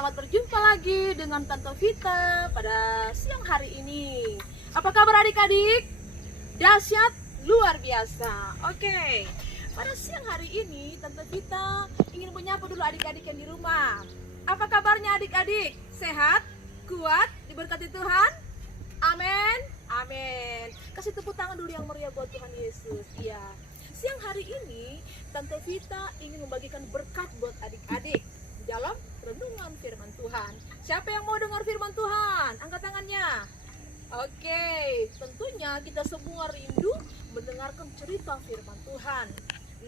Selamat berjumpa lagi dengan Tante Vita pada siang hari ini. Apa kabar adik-adik? Dahsyat luar biasa. Oke, pada siang hari ini Tante Vita ingin menyapa dulu adik-adik yang di rumah. Apa kabarnya adik-adik? Sehat? Kuat? Diberkati Tuhan? Amin. Amin. Kasih tepuk tangan dulu yang meriah buat Tuhan Yesus. Iya. Siang hari ini Tante Vita ingin membagikan berkat buat adik-adik dalam renungan firman Tuhan. Siapa yang mau dengar firman Tuhan? Angkat tangannya. Oke, tentunya kita semua rindu mendengarkan cerita firman Tuhan.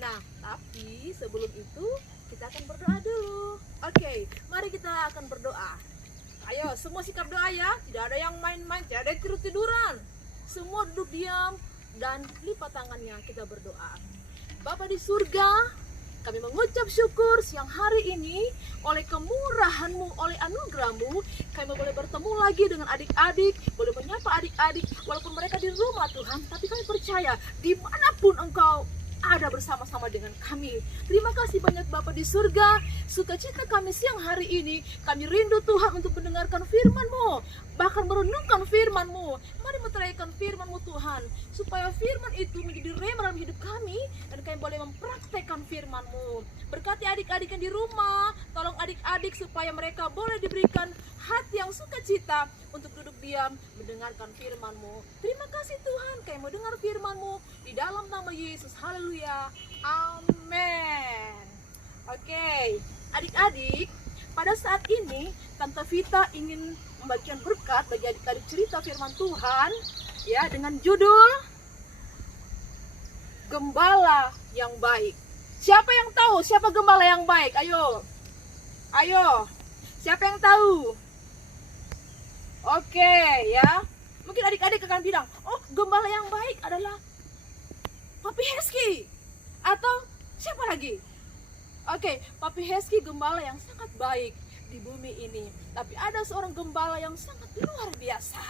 Nah, tapi sebelum itu kita akan berdoa dulu. Oke, mari kita akan berdoa. Ayo, semua sikap doa ya. Tidak ada yang main-main, tidak ada yang tidur-tiduran. Semua duduk diam dan lipat tangannya, kita berdoa. Bapa di surga, kami mengucap syukur siang hari ini oleh kemurahan-Mu, oleh anugerah-Mu, kami boleh bertemu lagi dengan adik-adik, boleh menyapa adik-adik walaupun mereka di rumah Tuhan, tapi kami percaya dimanapun Engkau ada bersama-sama dengan kami. Terima kasih banyak Bapa di surga. Sukacita kami siang hari ini, kami rindu Tuhan untuk mendengarkan firman-Mu, bahkan merenungkan firman-Mu. Mari meteraikan firman-Mu Tuhan, supaya firman itu menjadi rema dalam hidup kami dan kami boleh mempraktekkan firman-Mu. Berkati adik-adik yang di rumah, tolong adik-adik supaya mereka boleh diberikan hati yang sukacita untuk duduk diam mendengarkan firman-Mu. Terima kasih Tuhan, kami mau dengar firman-Mu di dalam nama Yesus. Haleluya. Amin. Oke, adik-adik, pada saat ini Tante Vita ingin membagikan berkat bagi adik-adik cerita firman Tuhan ya, dengan judul Gembala yang Baik. Siapa yang tahu siapa gembala yang baik? Ayo. Ayo. Siapa yang tahu? Oke, ya. Mungkin adik-adik akan bilang, "Oh, gembala yang baik adalah Papi Hesky." Atau siapa lagi? Oke, Papi Hesky gembala yang sangat baik di bumi ini. Tapi ada seorang gembala yang sangat luar biasa.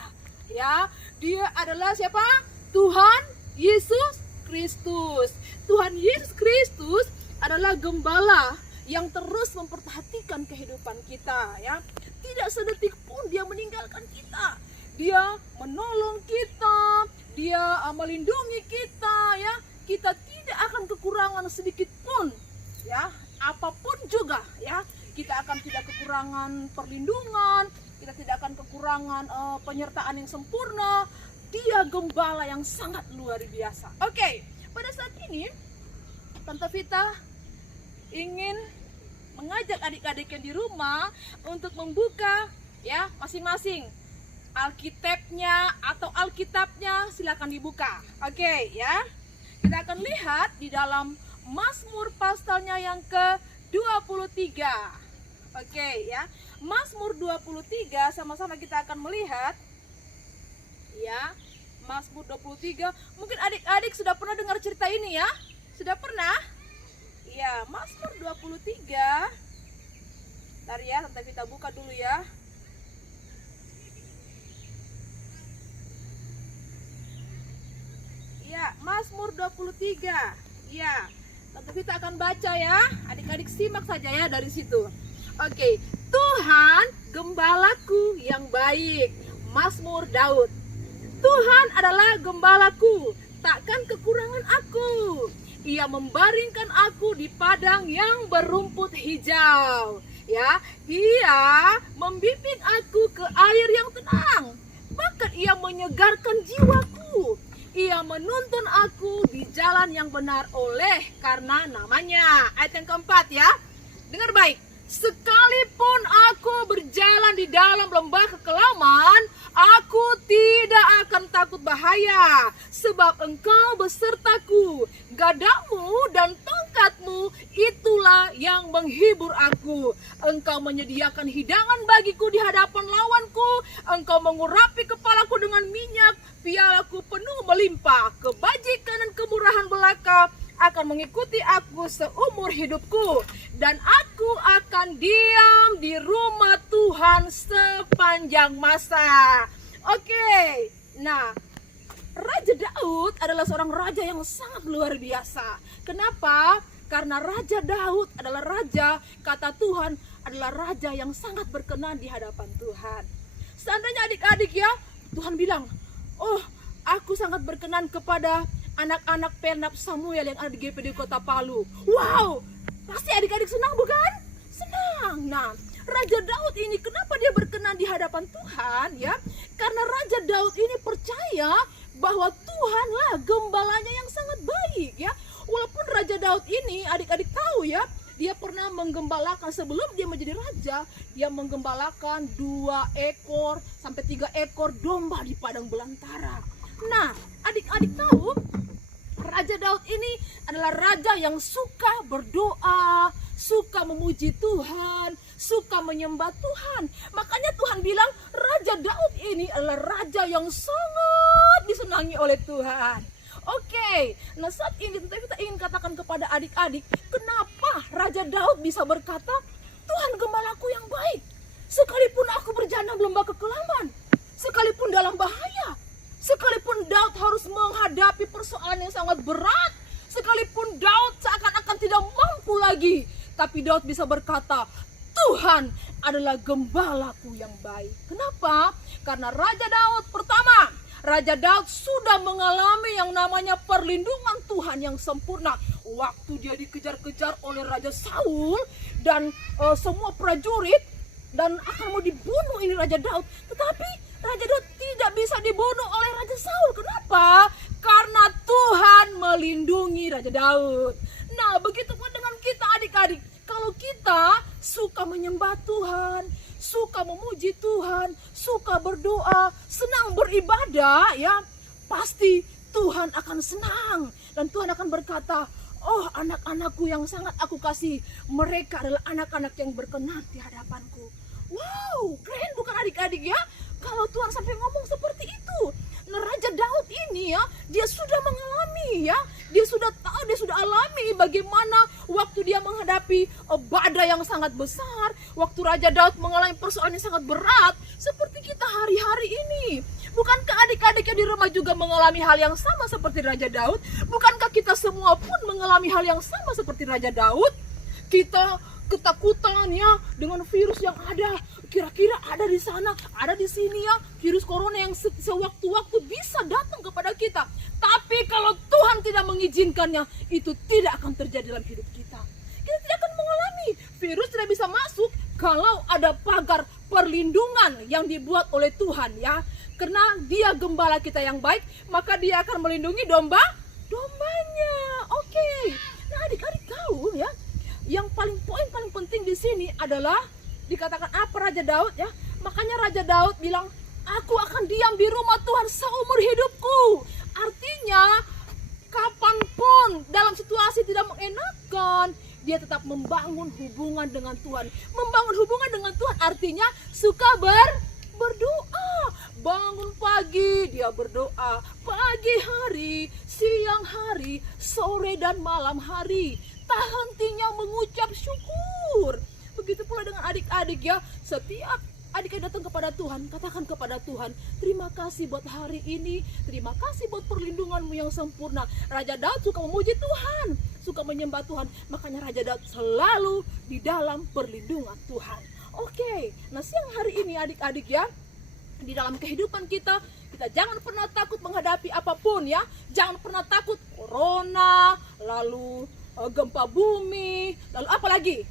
Ya, dia adalah siapa? Tuhan Yesus Kristus. Tuhan Yesus Kristus adalah gembala yang terus memperhatikan kehidupan kita, ya. Tidak sedetik pun dia meninggalkan kita. Dia menolong kita, dia melindungi kita, ya. Kita tidak akan kekurangan sedikit pun, ya. Apapun juga, ya. Kita akan tidak kekurangan perlindungan, kita tidak akan kekurangan penyertaan yang sempurna. Dia gembala yang sangat luar biasa. Oke, pada saat ini Tante Vita ingin mengajak adik-adik yang di rumah untuk membuka ya masing-masing Alkitabnya atau Alkitabnya, silakan dibuka. Oke, ya. Kita akan lihat di dalam Mazmur pasalnya yang ke-23. Oke, ya. Mazmur 23 sama-sama kita akan melihat. Ya. Mazmur 23. Mungkin adik-adik sudah pernah dengar cerita ini ya? Sudah pernah? Iya, Mazmur 23. Bentar ya, Tante Vita buka dulu ya. Iya, Mazmur 23. Iya, Tante Vita akan baca ya. Adik-adik simak saja ya dari situ. Oke, Tuhan gembalaku yang baik. Mazmur Daud. Tuhan adalah gembalaku, takkan kekurangan aku. Ia membaringkan aku di padang yang berumput hijau. Ya, Ia membimbing aku ke air yang tenang. Bahkan Ia menyegarkan jiwaku. Ia menuntun aku di jalan yang benar oleh karena namanya. Ayat yang keempat ya. Dengar baik. Sekalipun aku berjalan di dalam lembah kekelaman, aku tidak akan takut bahaya, sebab Engkau besertaku. Gadamu dan tongkatmu itulah yang menghibur aku. Engkau menyediakan hidangan bagiku di hadapan lawanku. Engkau mengurapi kepalaku dengan minyak, pialaku penuh melimpah. Kebajikan dan kemurahan belaka akan mengikuti aku seumur hidupku, dan aku akan diam di rumah Tuhan sepanjang masa. Oke, nah, Raja Daud adalah seorang raja yang sangat luar biasa. Kenapa? Karena Raja Daud adalah raja, kata Tuhan, adalah raja yang sangat berkenan di hadapan Tuhan. Seandainya adik-adik ya, Tuhan bilang, oh aku sangat berkenan kepada anak-anak Pernap Samuel yang ada di GPD Kota Palu. Wow, pasti adik-adik senang bukan? Senang. Nah, Raja Daud ini kenapa dia berkenan di hadapan Tuhan ya? Karena Raja Daud ini percaya bahwa Tuhanlah gembalanya yang sangat baik ya. Walaupun Raja Daud ini adik-adik tahu ya, dia pernah menggembalakan sebelum dia menjadi raja, dia menggembalakan 2 ekor sampai 3 ekor domba di padang belantara. Nah, adik-adik tahu Raja Daud ini adalah raja yang suka berdoa, suka memuji Tuhan, suka menyembah Tuhan. Makanya Tuhan bilang Raja Daud ini adalah raja yang sangat disenangi oleh Tuhan. Oke, nah saat ini kita ingin katakan kepada adik-adik, kenapa Raja Daud bisa berkata, Tuhan gembalaku yang baik. Sekalipun aku berjalan di lembah kekelaman, sekalipun dalam bahaya, sekalipun Daud harus menghadapi persoalan yang sangat berat, sekalipun Daud seakan-akan tidak mampu lagi, tapi Daud bisa berkata, Tuhan adalah gembalaku yang baik. Kenapa? Karena Raja Daud pertama, Raja Daud sudah mengalami yang namanya perlindungan Tuhan yang sempurna. Waktu dia dikejar-kejar oleh Raja Saul dan semua prajurit dan akan mau dibunuh ini Raja Daud. Tetapi Raja Daud tidak bisa dibunuh oleh Raja Saul. Kenapa? Karena Tuhan melindungi Raja Daud. Nah, begitu pun dengan kita adik-adik. Kalau kita suka menyembah Tuhan, suka memuji Tuhan, suka berdoa, senang beribadah ya, pasti Tuhan akan senang. Dan Tuhan akan berkata, oh anak-anakku yang sangat aku kasih, mereka adalah anak-anak yang berkenan di hadapanku. Wow, keren bukan adik-adik ya? Kalau Tuhan sampai ngomong seperti itu. Nah, Raja Daud ini ya, dia sudah mengalami ya, dia sudah tahu, dia sudah alami bagaimana waktu dia menghadapi badai yang sangat besar, waktu Raja Daud mengalami persoalan yang sangat berat, seperti kita hari-hari ini. Bukankah adik-adik yang di rumah juga mengalami hal yang sama seperti Raja Daud? Bukankah kita semua pun mengalami hal yang sama seperti Raja Daud? Kita ketakutan ya dengan virus yang ada, kira-kira ada di sana, ada di sini ya, virus corona yang sewaktu-waktu bisa datang kepada kita. Tapi kalau Tuhan tidak mengizinkannya, itu tidak akan terjadi dalam hidup kita. Kita tidak akan mengalami, virus tidak bisa masuk kalau ada pagar perlindungan yang dibuat oleh Tuhan ya. Karena dia gembala kita yang baik, maka dia akan melindungi dombanya. Oke. Nah, adik-adik tahu ya, yang poin paling penting di sini adalah dikatakan apa Raja Daud ya. Makanya Raja Daud bilang, aku akan diam di rumah Tuhan seumur hidupku. Artinya kapanpun dalam situasi tidak mengenakan, dia tetap membangun hubungan dengan Tuhan. Membangun hubungan dengan Tuhan artinya suka berdoa. Bangun pagi dia berdoa, pagi hari, siang hari, sore dan malam hari, tak hentinya mengucap syukur. Begitu pula dengan adik-adik ya, setiap adik-adik datang kepada Tuhan, katakan kepada Tuhan, terima kasih buat hari ini, terima kasih buat perlindunganmu yang sempurna. Raja Daud suka memuji Tuhan, suka menyembah Tuhan, makanya Raja Daud selalu di dalam perlindungan Tuhan. Oke, nah siang hari ini adik-adik ya, di dalam kehidupan kita jangan pernah takut menghadapi apapun ya. Jangan pernah takut corona, lalu gempa bumi, lalu apa lagi?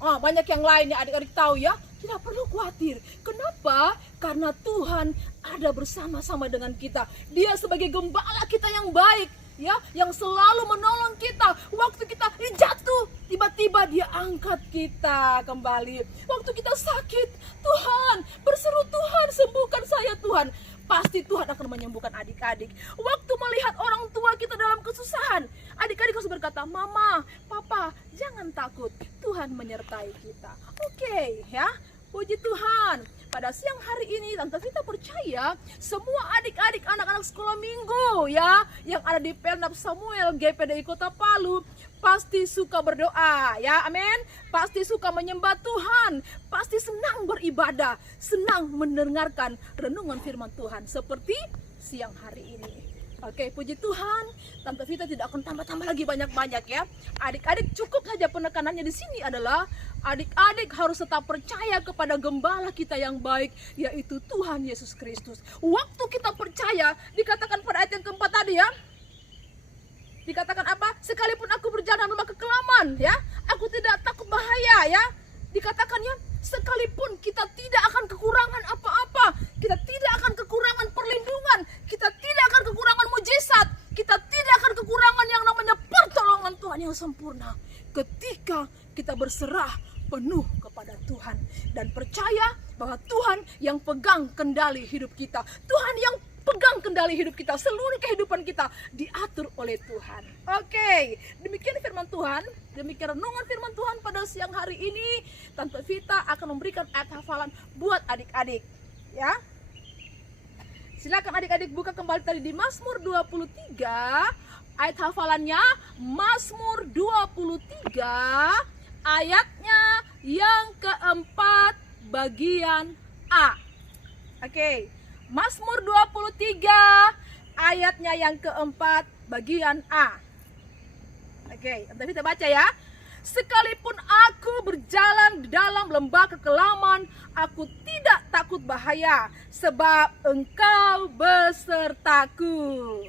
Banyak yang lain ya adik-adik tahu ya. Tidak perlu khawatir. Kenapa? Karena Tuhan ada bersama-sama dengan kita. Dia sebagai gembala kita yang baik ya, yang selalu menolong kita. Waktu kita jatuh, tiba-tiba dia angkat kita kembali. Waktu kita sakit, Tuhan berseru, Tuhan sembuhkan saya Tuhan. Pasti Tuhan akan menyembuhkan adik-adik. Waktu melihat orang tua kita dalam kesusahan, adik-adik harus berkata, Mama, Papa, jangan takut, Tuhan menyertai kita. Oke, ya, puji Tuhan. Pada siang hari ini Tante Vita percaya semua adik-adik anak-anak sekolah minggu ya, yang ada di Pernap Samuel GPDI Kota Palu pasti suka berdoa ya, amin. Pasti suka menyembah Tuhan, pasti senang beribadah, senang mendengarkan renungan firman Tuhan seperti siang hari ini. Oke, puji Tuhan, Tante Vita tidak akan tambah-tambah lagi banyak-banyak ya. Adik-adik cukup saja penekanannya di sini adalah adik-adik harus tetap percaya kepada gembala kita yang baik, yaitu Tuhan Yesus Kristus. Waktu kita percaya, dikatakan pada ayat yang keempat tadi ya, dikatakan apa? Sekalipun aku berjalan lembah kekelaman ya, aku tidak takut bahaya ya. Dikatakan ya, sekalipun kita tidak akan kekurangan apa-apa, kita tidak akan kekurangan perlindungan, kita tidak akan kekurangan mujizat, kita tidak akan kekurangan yang namanya pertolongan Tuhan yang sempurna ketika kita berserah penuh kepada Tuhan dan percaya bahwa Tuhan yang pegang kendali hidup kita, Tuhan yang pegang kendali hidup kita, seluruh kehidupan kita diatur oleh Tuhan. Oke, demikian firman Tuhan, demikian renungan firman Tuhan pada siang hari ini. Tante Vita akan memberikan ayat hafalan buat adik-adik ya. Silakan adik-adik buka kembali tadi di Mazmur 23. Ayat hafalannya Mazmur 23 ayatnya yang keempat bagian A. Oke. Mazmur 23 ayatnya yang keempat bagian A. Oke, nanti kita baca ya. Sekalipun aku berjalan di dalam lembah kekelaman, aku tidak takut bahaya, sebab Engkau besertaku.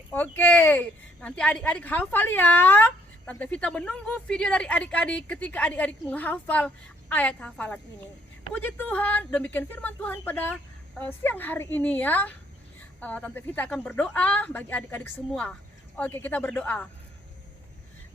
Oke, nanti adik-adik hafal ya. Tante Vita menunggu video dari adik-adik ketika adik-adik menghafal ayat hafalan ini. Puji Tuhan, demikian firman Tuhan pada siang hari ini ya. Tante Vita akan berdoa bagi adik-adik semua. Oke, kita berdoa.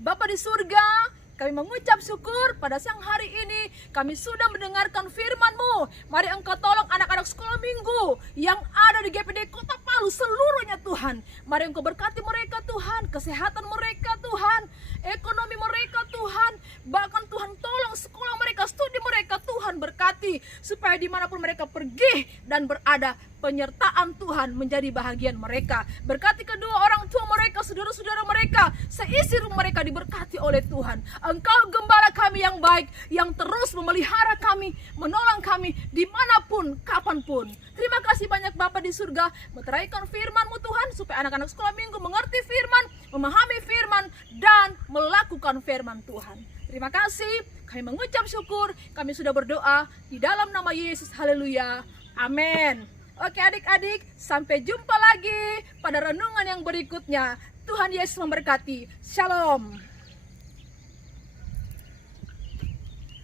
Bapa di surga, kami mengucap syukur pada siang hari ini kami sudah mendengarkan firman-Mu. Mari Engkau tolong anak-anak sekolah minggu yang ada di GPD Kota Palu seluruhnya Tuhan. Mari Engkau berkati mereka Tuhan, kesehatan mereka Tuhan, ekonomi mereka Tuhan. Bahkan Tuhan tolong sekolah mereka, studi mereka Tuhan berkati. Supaya dimanapun mereka pergi dan berada, penyertaan Tuhan menjadi bahagian mereka. Berkati kedua orang tua mereka, saudara-saudara mereka, seisi rumah mereka diberkati oleh Tuhan. Engkau gembala kami yang baik, yang terus memelihara kami, menolong kami dimanapun, kapanpun. Terima kasih banyak Bapa di surga, meteraikan firman-Mu Tuhan, supaya anak-anak sekolah minggu mengerti firman, memahami firman, dan melakukan firman Tuhan. Terima kasih, kami mengucap syukur, kami sudah berdoa di dalam nama Yesus, haleluya, amin. Oke adik-adik, sampai jumpa lagi pada renungan yang berikutnya. Tuhan Yesus memberkati. Shalom.